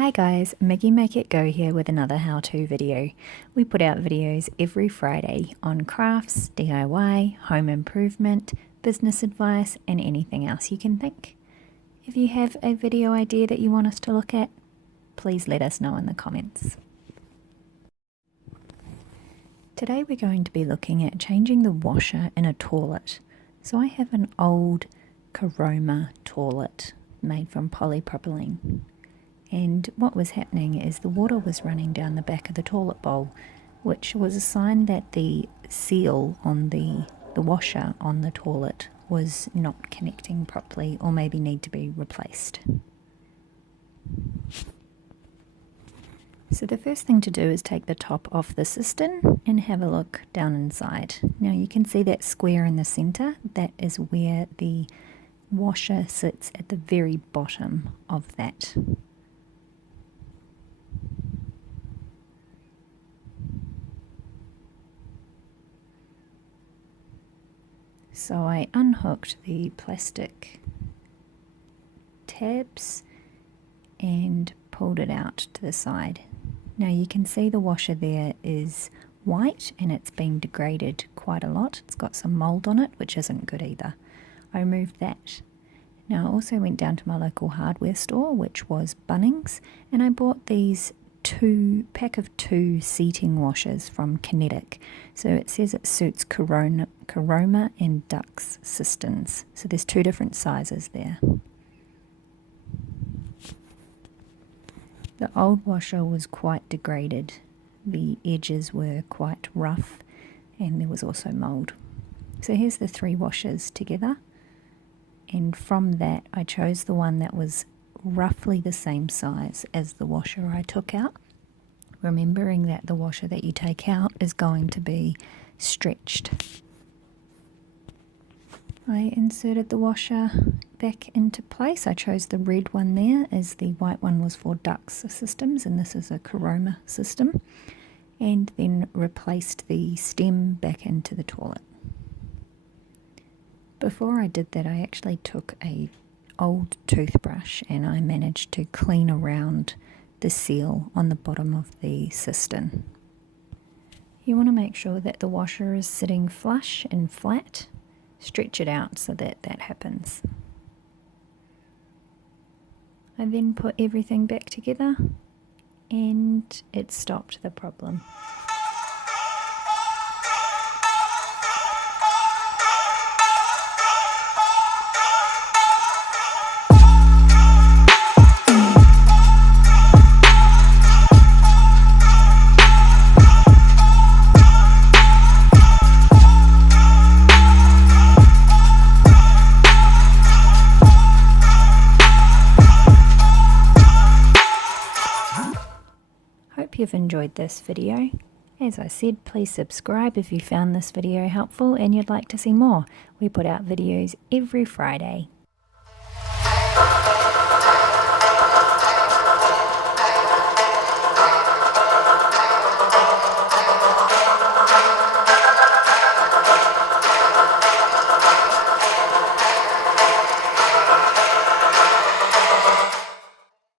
Hi guys, Miggy Make It Go here with another how-to video. We put out videos every Friday on crafts, DIY, home improvement, business advice and anything else you can think. If you have a video idea that you want us to look at, please let us know in the comments. Today we're going to be looking at changing the washer in a toilet. So I have an old Caroma toilet made from polypropylene. And what was happening is the water was running down the back of the toilet bowl, which was a sign that the seal on the washer on the toilet was not connecting properly or maybe need to be replaced. So the first thing to do is take the top off the cistern and have a look down inside. Now you can see that square in the center, that is where the washer sits at the very bottom of that. So I unhooked the plastic tabs and pulled it out to the side. Now you can see the washer there is white and it's been degraded quite a lot. It's got some mold on it, which isn't good either. I removed that. Now I also went down to my local hardware store, which was Bunnings, and I bought these pack of two seating washers from Kinetic. So it says it suits Caroma and Dux cisterns. So there's two different sizes there. The old washer was quite degraded. The edges were quite rough and there was also mold. So here's the three washers together. And from that I chose the one that was roughly the same size as the washer I took out, remembering that the washer that you take out is going to be stretched. I inserted the washer back into place. I chose the red one there as the white one was for Dux systems and this is a Caroma system, and then replaced the stem back into the toilet. Before I did that, I actually took a old toothbrush and I managed to clean around the seal on the bottom of the cistern. You want to make sure that the washer is sitting flush and flat. Stretch it out so that that happens. I then put everything back together and it stopped the problem. Hope you've enjoyed this video. As I said, please subscribe if you found this video helpful and you'd like to see more. We put out videos every Friday.